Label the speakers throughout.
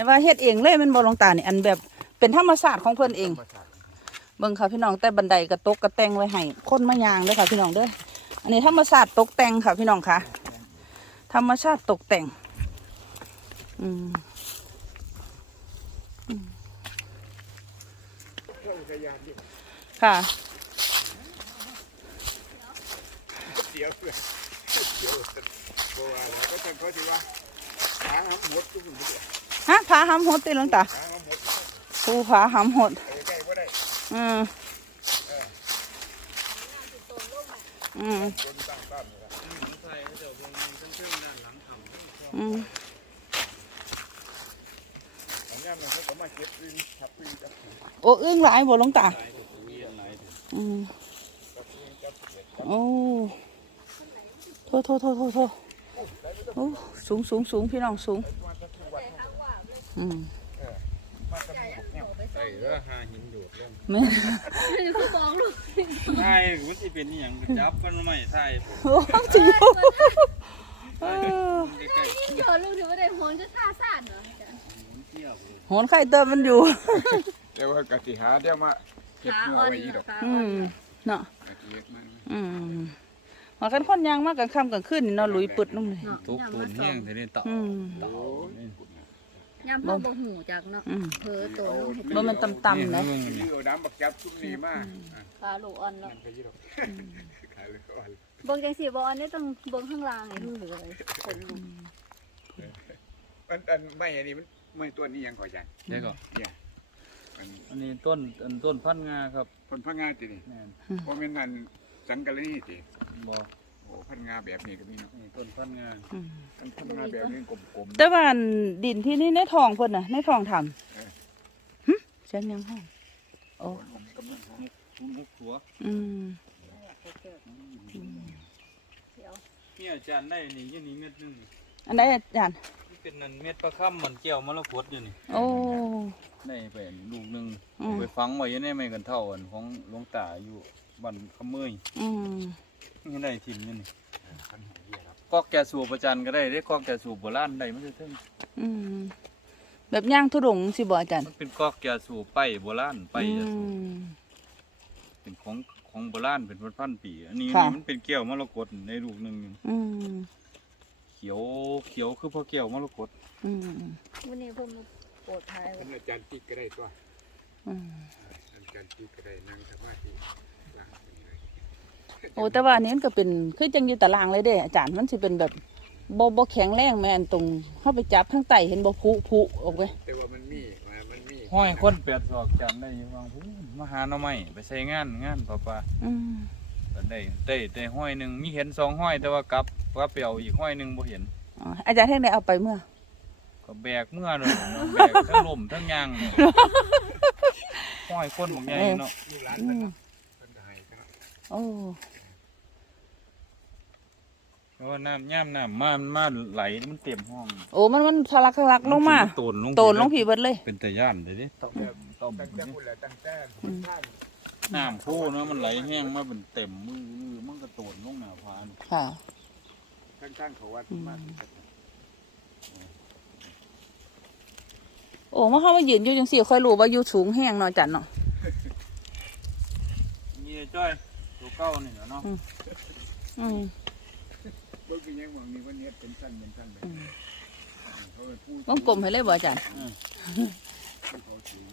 Speaker 1: ห็นว่าเฮ็ดเองเลยมันบ่ลงตานี่อันแบบเป็นธรรมชาสติของเพิ่อนเอง
Speaker 2: มาสั่ง
Speaker 1: เบิ่งค่ะพี่น้องแต่บันไดกระตกกระแตงไว้ให้คนมายางเด้อค่ะพี่น้องเด้ออันนี้ธรรมชาสติตกแต่งค่ะพี่น้องค่ะธรรมชาติตกแต่ง อืม
Speaker 2: เครื่องขยานนี่
Speaker 1: ค่ะ
Speaker 2: เสียวเลยเสียวเพราะว่าเราก็จะเขาที่ว่าหาหมดทุกคนเลย
Speaker 1: ฮะผาหำหดติหลวงตา
Speaker 2: หาหมด
Speaker 1: ภูผาหำหด
Speaker 2: ไปใกล้ก็ได้
Speaker 1: อืมอืม
Speaker 2: คนตั้เลย
Speaker 1: อืม
Speaker 2: อันนี้มันเขาก็มาเก็บวินทับวินจับ
Speaker 1: โอ้อึ้งหลายบ่หลวงตาอืมโอ้โทษโทษโทษโทษโอ้สูงสูงสูงพี่น้องสูง อืม
Speaker 2: มาจะบุกเนี่ย
Speaker 3: ใส่แล้วหาหินโดดลง
Speaker 1: แม่
Speaker 4: คือสองลูก
Speaker 3: ใช่มันสิเป็นอหย่างจับกันไม่ใช่ผม
Speaker 1: โอ้จริงอยู่เออ
Speaker 3: ใกล้
Speaker 4: หยอดลูกถือว่าได้โหนจะท่าซ่านเหรออาจารย์
Speaker 3: ๆมันเที่ยวเลย
Speaker 1: โหนไข่เติมมันอยู่
Speaker 2: แต่ว่ากติหาเดี๋ยวมาเก็บ
Speaker 4: ขา
Speaker 2: หัว
Speaker 4: อ่อน
Speaker 2: ไว้อีดอก
Speaker 4: ขา
Speaker 1: อื
Speaker 4: อ่อน
Speaker 1: มเนาะ
Speaker 2: กติเฮ็ดมัน
Speaker 1: อืมมากันคนยางมากกันค่ำกันขึ้นนี่เนาะหลุยปึดลงเลย
Speaker 4: เนาะ
Speaker 3: ทุกตูนแห้งทีนี้ต่อ
Speaker 1: อืม
Speaker 3: ต่อนี่
Speaker 4: ยามพ่อบ่หูจากเนาะ
Speaker 1: อืม
Speaker 4: เผลอตัวลงเห็น
Speaker 1: บ่แมันต่ำๆนะ
Speaker 3: มึง
Speaker 2: ที่
Speaker 3: นี่
Speaker 2: เอาน้ำบักจับชุ่มนี่มา
Speaker 4: ขาลูกอ่อนแล้ว
Speaker 2: มันก็ยี่ดอกขายเลยก่อน
Speaker 4: เบิ่งจังซี่บ่อ่อนนี่ต้องเบิ่งข้างล่างให้รู้เหลือเลยคนลุก
Speaker 2: มันอันไม่อันนี้มันไม่ตัวนี้ยังก่อยัง
Speaker 3: เดี๋ยวก็
Speaker 2: เนี่ยมัน
Speaker 3: อันนี้ต้นอันต้นพันธุ์งาครับ
Speaker 2: คนพังงาตินี่
Speaker 3: แม่น
Speaker 2: เพราะมันนั่นสังกะรีติ
Speaker 3: บ่
Speaker 2: โอ้พันงาแบบนี้ก็มีเนาะ
Speaker 3: นี่ต้นพันธุ์งา
Speaker 1: อืม
Speaker 2: มันพันงาแบบนี้กลม
Speaker 1: แต่ว่าอันดินที่นี่ในทองเพิ่นน่ะในทองท
Speaker 2: เออำ
Speaker 1: หึเสียงยังห้องโอ้
Speaker 2: ๆกำลังหอม
Speaker 3: ทุ่งหกหัว
Speaker 1: อืม
Speaker 4: เดี๋ยว
Speaker 3: เนี่ยอาจารย์ได้นี่ยี่นี่เม็ดหนึง
Speaker 1: อันใดอาจารย์
Speaker 3: นี่เป็นนั่นเม็ดปลาค่ำมันเกี่ยวมะละกดอยู่นี่
Speaker 1: โอ้
Speaker 3: ได้เป็นลูกหนึง
Speaker 1: อืม
Speaker 3: ไปฝังไว้อยู่ในไม้กันเท่าอันของหลวงตาอยู่บ้านขะเมย
Speaker 1: อืม
Speaker 3: นี่ได้ทิมนี่นี่
Speaker 2: พันหอมเยี่ยครับ
Speaker 3: กอกแก่สูบประจันก็ได้ได้กอกแก่สูบโบราณได้มันจะเท่ง
Speaker 1: อืมแบบย่างทุดงสิบ่อาจารย์
Speaker 3: มันเป็นกอกแก่สูบไปโบราณไป
Speaker 1: อื
Speaker 3: จะสูบ
Speaker 1: ม
Speaker 3: เป็นของของโบราณเป็นพันพันๆปี อันนี้
Speaker 1: ค่ะ
Speaker 3: นี่มันเป็นแก้วมรกตในลูกหนึ่ง
Speaker 1: อืม
Speaker 3: เขียวเขียวคือพ่อแก้วมรกต
Speaker 1: อืม
Speaker 4: วันนี้เพิ่นมาโปรดทาย
Speaker 2: ท่านอาจารย์ติ๊กก็ได้ตัว
Speaker 1: อืม
Speaker 2: อาจารย์ติ๊กก็ได้นั่งสมาธิล้างไปเลย
Speaker 1: โอ้แต่ว่าอันนี้มันก็เป็นคือจังอยู่ตารางเลยเด้อาจารย์มันสิเป็นแบบบ่บ่แข็งแรงแม่นตรงเข้าไปจับทั้งไตเห็นบ่ผุผุออกไป
Speaker 2: แต่ว่ามันมีว่ามันมี
Speaker 3: ห้อยคนแปดศอกจำได้อยังว่าหูมาหาหน่อไม้ไปใช้งานงานป่าป่า
Speaker 1: อืม
Speaker 3: ก็ได้ได้ได้ห้อยหนึ่งมีเห็นสองห้อย แต่ว่ากลับว่าไปเอาอีกห้อยหนึ่งบ่เห็น
Speaker 1: อ๋ออาจารย์แท่งได้เอาไปเมื่อ
Speaker 3: ก็แบกเมื่อเลยเนาะแบกทั้งลมทั้งยางเนี่ยห้อยคนบางอย่างเนาะ
Speaker 2: ลูกหลาน
Speaker 1: อื
Speaker 2: เพิ่น
Speaker 1: ม
Speaker 2: เนาะ
Speaker 1: โอ้
Speaker 3: เพราะว่าน้ำย่ำน้ำมามันมาไหลมันเต็มห้อง
Speaker 1: โอ้มันมันทะลักทะลักลงมา
Speaker 3: โตนลง
Speaker 1: โตนลงผีเบิดเลย
Speaker 3: เป็นแต่ย่านเลยดิต้ม
Speaker 2: แบบ
Speaker 3: ต้ม
Speaker 2: ตั้งแต่พุ่นแหละตั้งแต่ท่าน
Speaker 3: น้ำโพเนาะมันไหลแห้งมาเป็นเต็มมือมือมันก็โตนลงหน้าผาน
Speaker 1: ค่ะ
Speaker 2: ทั้งท่านเขาวัดมาก
Speaker 1: โอ้มาเข้ามายืนอยู่จังสี่ค่อยรู้ว่าอยู่สูงแห้งเนาะอาจารย์เนาะ
Speaker 3: นี่จ้อยตัว เก้านี่เนาะ
Speaker 1: อืม
Speaker 2: เบิ่งคือยังมองนี่ว่าเนี้ยเป็นสั้นเป็นสั้นไปเขาเป็นผู้
Speaker 1: วงกลมให้เลยบ่อาจารย์
Speaker 2: เขาสูง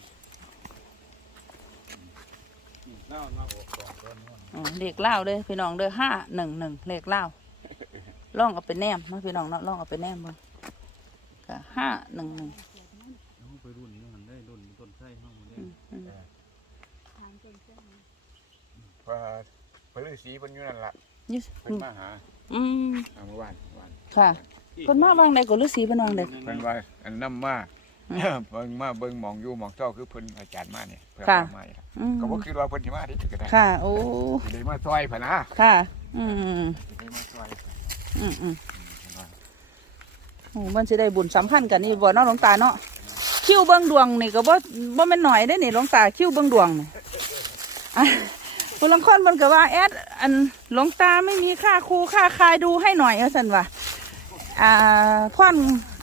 Speaker 3: เล่ามาออกก่อนก่อน
Speaker 1: อ๋อเลขเล่าวเด้อพี่น้องเด้อห้าหนึ่งหนึ่งเลขเล่าวล่องเอาไปแนมมาพี่น้องเนาะล่องเอาไปแนมเบิ่งก็ห้าหนึ่งหนึ่ง
Speaker 3: เอาไปรุ่นนี่มันได้รุ่นต้นไส้ห้องมันได้
Speaker 1: อืมอืม
Speaker 4: ทางเส้นเส้น
Speaker 2: พระพระฤาษีเพิ่นอยู่นั่นล่ะ
Speaker 1: นี่
Speaker 2: เพิ่นมาหา
Speaker 1: อืม
Speaker 2: เอาเมื่อวานเมื่อวาน
Speaker 1: ค่ะเพิ่นมาบางใดก็ฤาษีเพิ่นวางใด
Speaker 2: เพิ่นว่าอันนำมา
Speaker 1: อืม
Speaker 2: เพิ่นมาเบิ่งหมองอยู่หมองเจ้าคือเพิ่นอาจารย์มาเนี่ยเพิ่น
Speaker 1: ค่ะ
Speaker 2: มาเนี่ย
Speaker 1: อืม
Speaker 2: ก็บ่คิดว่าเพิ่นสิมาที่ก็ได้
Speaker 1: ค่ะ โอ้
Speaker 2: สิได้มาซอยพะนะ
Speaker 1: ค่ะ อืม
Speaker 2: สิได้มาซอย
Speaker 1: อืมอืม
Speaker 2: เพิ่นว่า
Speaker 1: โอ้มันสิได้บุญสัมพันธ์กันนี่บ่เนาะหลวงตาเนาะคิวเบิ่งดวงนี่ก็บ่บ่แม่นหน่อยเด้นี่หลวงตาคิวเบิ่งดวงนี่อะ ผู้ลังคนเพิ่นก็ว่าแอดอันหลวงตาไม่มีค่าครูค่าคายดูให้หน่อยว่าซั่นว่าอ่าพ่อน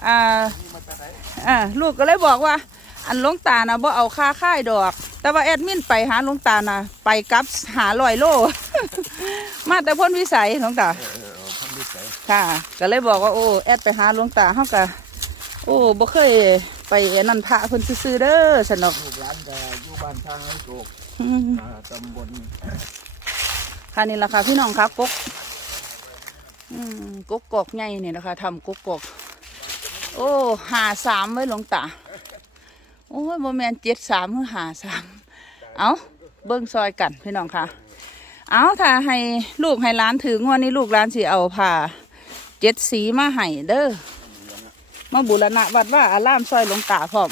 Speaker 1: อ่า
Speaker 2: นี่มาแต่ไหน
Speaker 1: อ่าลูกก็เลยบอกว่า อันหลวงตานะบ่เอาค่าค่ายดอก แต่ว่าแอดมินไปหาหลวงตานะไปกลับหาลอยโล มาแต่พ้นวิสัยหลวงตา
Speaker 2: เออเออเอาพันธุ์ใส่
Speaker 1: ค่ะ ก็เลยบอกว่าโอ้แอดไปหาหลวงตาเฮาก็โอ้บ่เคย ไปอันนั่นพระเพิ่นซื่อๆเด้อสนอก
Speaker 2: ลูกหลานก็อยู่บ้านทางไอ้โศก
Speaker 1: อืม
Speaker 2: อ่าตำบล
Speaker 1: ค่ะนี่ล่ะค่ะพี่น้องครับกกอืมกกกอกใหญ่นี่นะคะทำกกกอกโอ้หาสามไว้หลวงตา โอ้ยโมแมนเจ็ดสามหรือหาสามเอาเบิ้งซอยกันพี่น้องค่ะ เอาถ้าให้ลูกให้ร้านถืองวดนี้ลูกร้านสิเอาผ้าเจ็ดสีมาให้เด้อ มาบุรณะวัดว่าอารามซอยหลวงตาพร้อม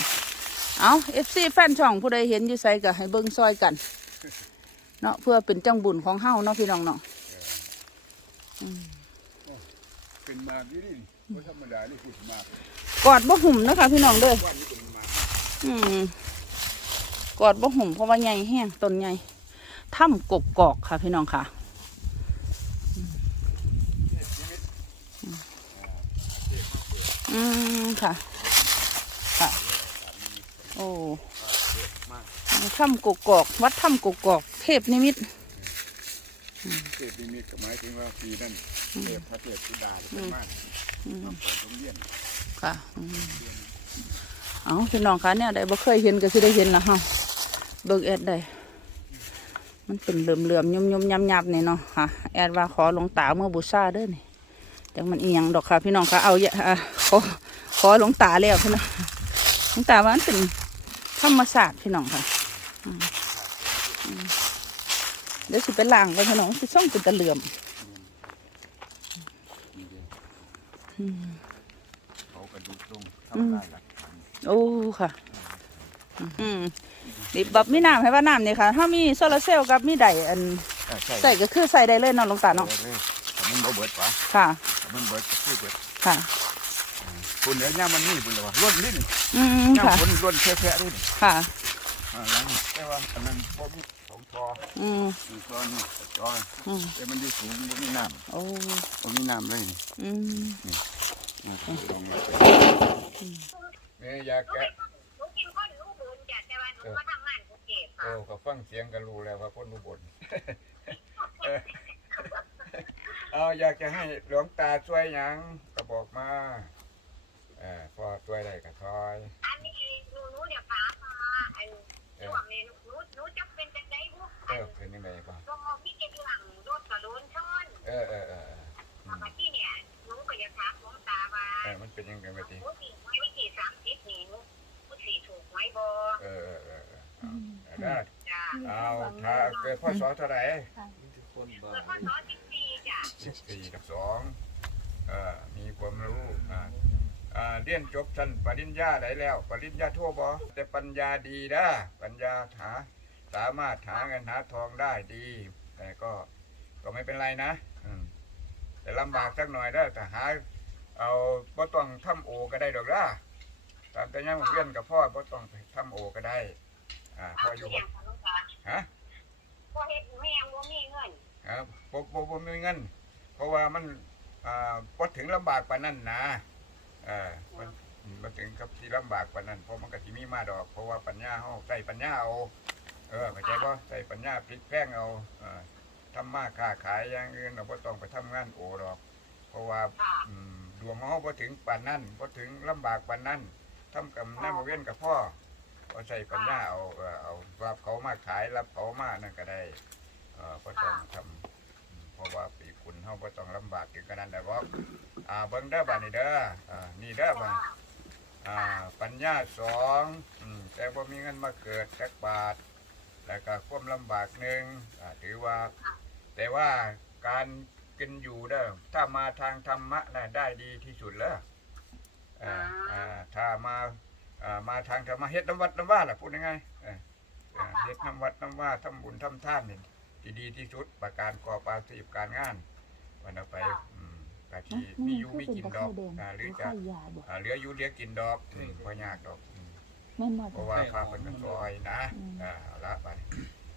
Speaker 1: เอาเอฟซีแฟนช่องผู้ใดเห็นอยู่ไสก็ให้เบิ้งซอยกัน เนาะเพื่อเป็นจังบุญของเฮาเนาะพี่น้องเนาะ
Speaker 2: เป็นมากอยู่นี่บ่ธรรมดานี่พูดมาก
Speaker 1: กอดบ่หุ่มนะคะพี่น้องเด้อ
Speaker 2: วันนี้เป็นมาก
Speaker 1: อืมกอดบ่หุ่มเพราะว่าใหญ่แห้งต้นใหญ่ถ้ำกกกอกค่ะพี่น้องค่ะ อืมค่ะ ค่ะ โอ้ถ้ำกกกอก วัดถ้ำกกกอกเทพนิมิตร
Speaker 2: เทพนิมิตก็หมายถึงว่าปีนั้นเทพพระเทพธิดาเป็นมาก
Speaker 1: อืม
Speaker 2: ทำเปิดโรงเรียน
Speaker 1: ค่ะอืมเอาพี่น้องคะเนี่ยได้บ่เคยเห็นก็สิได้เห็นนะฮะเบิกแอดได้ มันเป็นเหลื่อมๆยุ่มๆยำๆนี่เนาะค่ะ แอดว่าขอหลวงตาเมื่อบูชาเด้อนี่จังมันอีหยังดอกค่ะ พี่น้องคะเอาอย่าอะ ขอขอหลวงตาแล้วพี่น้องหลวงตาว่ามันเป็นธรรมศาสตร์พี่น้องค่ะอืมอืมเดี๋ยวสิเป็นล่างไปพี่น้องสิส่งเป็นตะเหลื่อม
Speaker 2: นี่เดียว
Speaker 1: อืม
Speaker 2: เขากระดูกลงทำลายหลักฐาน
Speaker 1: โอ้ค่ะ อืมดิบแบบมีน้ำให้ว่าน้ำนี่ค่ะ ถ้ามีโซลาร์เซลล์กับมีไดอัน
Speaker 2: อ่าใช่
Speaker 1: ใส่ก็คือใส่ได้เลยเนาะหลวงตา
Speaker 2: เนาะ
Speaker 1: เนาะ
Speaker 2: แต่มันบ่เบิดปะ
Speaker 1: ค่ะ
Speaker 2: แต่มันเบิดก็คือเบิด
Speaker 1: ค่ะ
Speaker 2: คุณเดี๋ยวย่ามันนี่คุณเลยว่าล้วนนี่นี่
Speaker 1: อืม
Speaker 2: ย่า
Speaker 1: ค่ะ
Speaker 2: ฝนล้วนแค่ๆนี่นี่
Speaker 1: ค่ะ
Speaker 2: อ่าหลังแต่ว่าอันนั้นพอมีสองทอ
Speaker 1: อืม
Speaker 2: มีทอนี่จอย
Speaker 1: อืม
Speaker 2: แต่มันอยู่สูงบ่มีน้
Speaker 1: โอ้ำ
Speaker 2: บ่มีน้ำเลยนี่
Speaker 1: อืม
Speaker 2: แม่อยากแกะ
Speaker 5: หนูเป็นคนรู้บุญจ้ะแต่ว่าหนูมาทำงานกรุงเทพ
Speaker 2: เอ
Speaker 5: ค่ะ
Speaker 2: อก็ฟังเสียงก็รู้แล้วว่าคนอุบลเออเอาอยากจะให้หลวงตาช่วยหยังก็บอกมา เออพอช่วยได้ก็ช่วย
Speaker 5: อันนี้หนูหนูเนี่ยพามาอันช่วงนี้หนูหนูจะเป็นจังไดบุก
Speaker 2: เอ
Speaker 5: อัน
Speaker 2: อเป็นยังไงบ้าง
Speaker 5: ก็มีเกลืองรถกระโลนช้อน
Speaker 2: เออเออเออเออ
Speaker 5: มาที่เนี่ยหนูก็จะถามหลวงตาว่า
Speaker 2: เออมันเป็นยังไงบ้างที
Speaker 5: หนูสิไว้วันที่สามสิบนี่หนูหนูสิถูกไว้บ่
Speaker 2: เออเออเออเออเอาได้
Speaker 5: จ้ะ
Speaker 2: เอาถ้าเกิดพ่อสอเท่าไหร่
Speaker 5: เมื่อพ่อสอนสิบปีจ้ะ
Speaker 2: สิบสี่กับสองเออมีความรู้อ่าอ่า เรียนจบชั้นปริญญาได้แล้ว ปริญญาโทบ่แต่ปัญญาดีนะปัญญาหาสามารถหาเงินหาทองได้ดี แต่ก็ก็ไม่เป็นไรนะอืมแต่ลำบากสักหน่อยได้อแต่หาเอาบ่ต้องทำโอก็ได้ดอกละตามแต่ยังเรียนกับพ่อบ่ต้องไปทำโอก็ได้ อ่าพ่
Speaker 5: เอา
Speaker 2: ออ
Speaker 5: ทุ
Speaker 2: ยู่
Speaker 5: กอ
Speaker 2: บ่
Speaker 5: ย่างค่ะหลวงตา
Speaker 2: ฮะ
Speaker 5: พ่อเฮ็ดแม่ยังบ่มีเงิน
Speaker 2: ครับบ่บ่บ่มีเงิน เพราะว่ามันอ่าบ่ถึงลำบากปานนั้นนะเอ่ามันบ่ถึงกับที่ลำบากปานนั้นเพราะมันก็สิมีมาดอก เพราะว่าปัญญาเฮาใส่ปัญญาเอาเออเข้าใจบ่ใส่ปัญญาพลิกแพลงเอาเอ่าทำมาค้าขายอย่างอื่นเราบ่ต้องไปทำงานโอดอก เพราะว่า
Speaker 5: ค่ะ
Speaker 2: อืมดวงเฮาบ่ถึงปานนั้นบ่ถึงลำบากปานนั้นทำกับน้ำมาเว้นกับพ่อบ่ใส่ปัญญาเอาเออเอารับเขามาขายรับเขามานั่นก็ได้เออบ่ต้องทำอืมเพราะว่า ปีคุณเฮาบ่ต้องลำบากถึงขนาดนั้นดอกอ่าเบิ่งเด้อบัดนี้เด้ออ่านี่เด้อบัดนี้อ่าปัญญาสองอืมแต่บ่มีเงินมาเกิดจักบาท แล้วก็ความลำบากหนึ่งอ่าถือว่า แต่ว่าการกินอยู่เด้อถ้ามาทางธรรมะน่ะได้ดีที่สุดแล้วอ่าอ่าถ้ามาอ่ามาทางธรรมะเฮ็ดน้ำวัดน้ำว่าล่ะพูดยังไงเออเออเฮ็ดน้ำวัดน้ำว่าทำบุญทำทานนี่ ที่ดีที่สุดประการกอบอาชีพการงานวันเอาไปอืมกะที่มีอยู่มีกินดอกอ่าหรือจะอ่าเหลืออยู่เหลือกินดอกอืมบ่ยากดอกอืม
Speaker 1: แม่นบ่
Speaker 2: เพราะว่าพาเพิ่นก็ซอยนะอ่าเอาละบัดนี้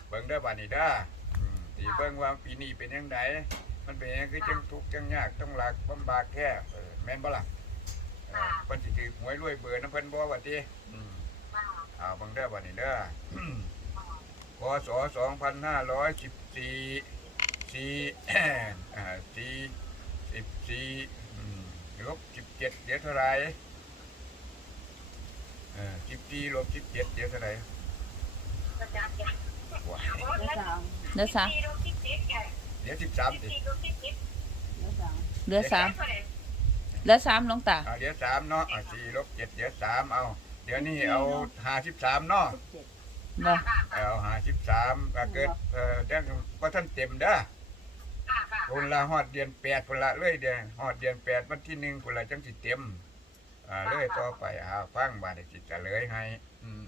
Speaker 2: เบิ่งเด้อบัดนี้เด้ออืมที่เบิ่งว่าปีนี้เป็นจังไดมันเป็นหยังคือจังทุกข์จังยากต้องหลักลำบากแค่เออแม่นบ่ล่ะเอเออเพิ่นสิถือหวยรวยเบอร์น้ำเพิ่นบ่ว่าติอืม
Speaker 5: ค่ะ
Speaker 2: เอาเบังเด้อบัดนี้เด้อพ ศสองพันห้าร้อยสิบสี่สี่อ่าสี่สิบสี่ลบสิบเจ็ดเดี๋ยวเท่าไรเออสิบสี่ลบสิบเจ็ดเดี๋ยวเท่าไรว้า
Speaker 5: ว
Speaker 1: เหลือสาม
Speaker 5: เดแก
Speaker 2: เดี๋ยวสิบสามสิ
Speaker 5: เดื
Speaker 1: อสาม
Speaker 5: เท่าไหร่
Speaker 1: เหลือสามลงตา
Speaker 2: อ่าเดี๋ยวสามเนาะสี่ลบเจ็ดเดี๋ยวสามเอา เดี๋ยวนี้เอาห้าสิบสามเนาะ
Speaker 1: บ่
Speaker 5: ค่ะ
Speaker 2: เอาห้าสิบสามเกิดเอ่อเดี๋ยวพอท่านเต็มเด้อ
Speaker 5: ค่ะค่ะ
Speaker 2: คนละฮอดเดือนแปดคนละเลยเดือนฮอดเดือนแปดวันที่หนึ่งคนละจังสิเต็มอ่าเลยต่อไปหาฟังบาดจิตจะเลยให้อืม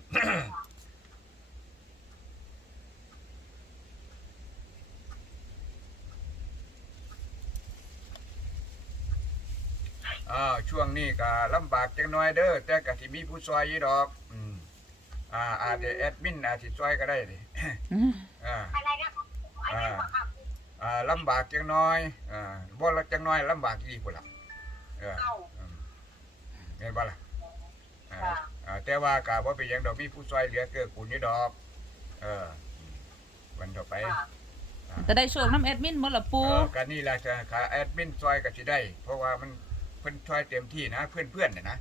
Speaker 2: อ่าช่วงนี้ก็ลำบากจังน้อยเด้อแต่ก็สิมีผู้ซอยอยู่ดอกอืม อ่าอาจจะแอดมินอาจสิซอยก็ได้ดิ
Speaker 1: อืม
Speaker 2: อ่า
Speaker 5: อะไรนะครับอันนี้บอกครับ
Speaker 2: อ่าลำบากจังน้อยอ่าบ่ละจังน้อยลำบากอีกพุ่นล่ะเออ
Speaker 5: เอา
Speaker 2: อืมเห็นบ่ล่ะอ่า
Speaker 5: ค่ะ
Speaker 2: อ่าแต่ว่าก็บ่เป็นหยังดอกมีผู้ซอยเหลือเกื้อกูลอยู่ดอก เออวันต่อไป
Speaker 5: ค่ะ
Speaker 1: จะได้โชคน้ำแอดมินบ่ล่ะปู
Speaker 2: เออก็นี่แหละจะขาแอดมินซอยก็สิได้ เพราะว่ามันเพิ่นซอยเต็มที่นะ เพื่อนๆน่ะนะ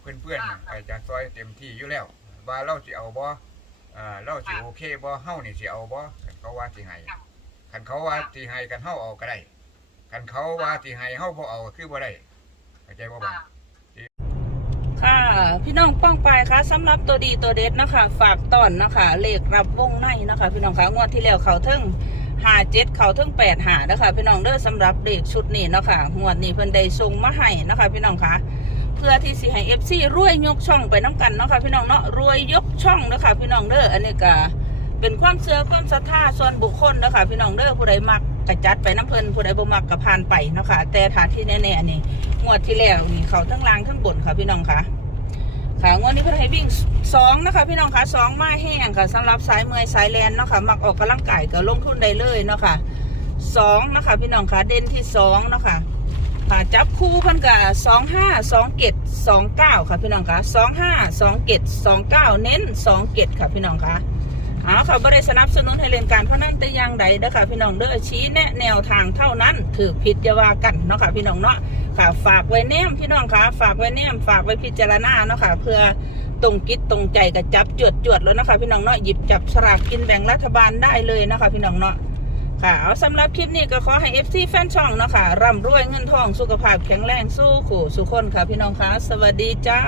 Speaker 2: เพื่อนๆน่ะอาจจะซอยเต็มที่อยู่แล้ว ว่าเราสิเอาบ่อ่าเราสิโอเคบ่เฮานี่สิเอาบ่คันเขาว่าสิให้คันเขาว่าสิให้กันเฮาเอาก็ได้คันเขาว่าสิให้เฮาบ่เอาก็คือบ่ได้เข้าใจบ่บ่
Speaker 5: ค่ะ
Speaker 1: ค่ะพี่น้องป้องไปค่ะสำหรับตัวดีตัวเด็ดนะคะ ฝากตอนนะคะเลขรับวงในนะคะ พี่น้องคะงวดที่แล้วเขาเทิงหาเจ็ดเขาเทิงแปดหานะคะพี่น้องเด้อสำหรับเลขชุดนี้เนาะคะงวดนี้เพิ่นได้ส่งมาให้นะคะ พี่น้องคะ เพื่อที่สิให้เอฟซีรวยยกช่องไปน้กันเนาะค่ะพี่น้องเนาะรวยยกช่องนะคะพี่น้องเด้ออันนี้ก็เป็นความเชื่อความศรัทธาส่วนบุคคลนะคะพี่น้องเด้อผู้ใดมักกระจัดไปน้ำเพลินผู้ใดบ่มักกระพานไปเนาะค่ะแต่ถ้าที่แน่ๆนี่งวดที่แล้วนี่เขาทั้งล่างทั้งบนค่ะพี่น้องค่ะค่ะงวดนี้เพื่อให้วิ่งสองนะคะพี่น้องคะสองมาแห้งค่ะสำหรับสายเมื่อยสายแลนเนาะค่ะมักออกกำลังกายก็ลงทุนได้เลยเนาะค่ะสองนะคะพี่น้องคะเด่นที่สองเนาะค่ะ ค่ะจับคู่เพันกับสองห้าสองเกตสองเก้าค่ะพี่น้องคะสองห้าสองเกตสองเก้าเน้นสองเกตค่ะพี่น้องคะเอาค่ะบริสนับสนุนให้เล่นการพนันแต่อย่างใดเด้อค่ะพี่น้องเด้อชี้แนะแนวทางเท่านั้นถือผิดจะว่ากันเนาะค่ะพี่น้องเนาะค่ะ ฝากไว้แนมพี่น้องคะฝากไว้แนมฝากไว้พิจารณาเนาะค่ะ เพื่อตรงกิจตรงใจกับจับจวดจวดแล้วนะคะพี่น้องเนาะหยิบจับสลากกินแบ่งรัฐบาลได้เลยนะคะพี่น้องเนาะ ค่ะเอาสำหรับคลิปนี้ก็ขอให้ FC แฟนช่องเนาะค่ะร่ำรวยเงินทองสุขภาพแข็งแรงสู้ขู่สุขคนค่ะพี่น้องคะสวัสดีจ้า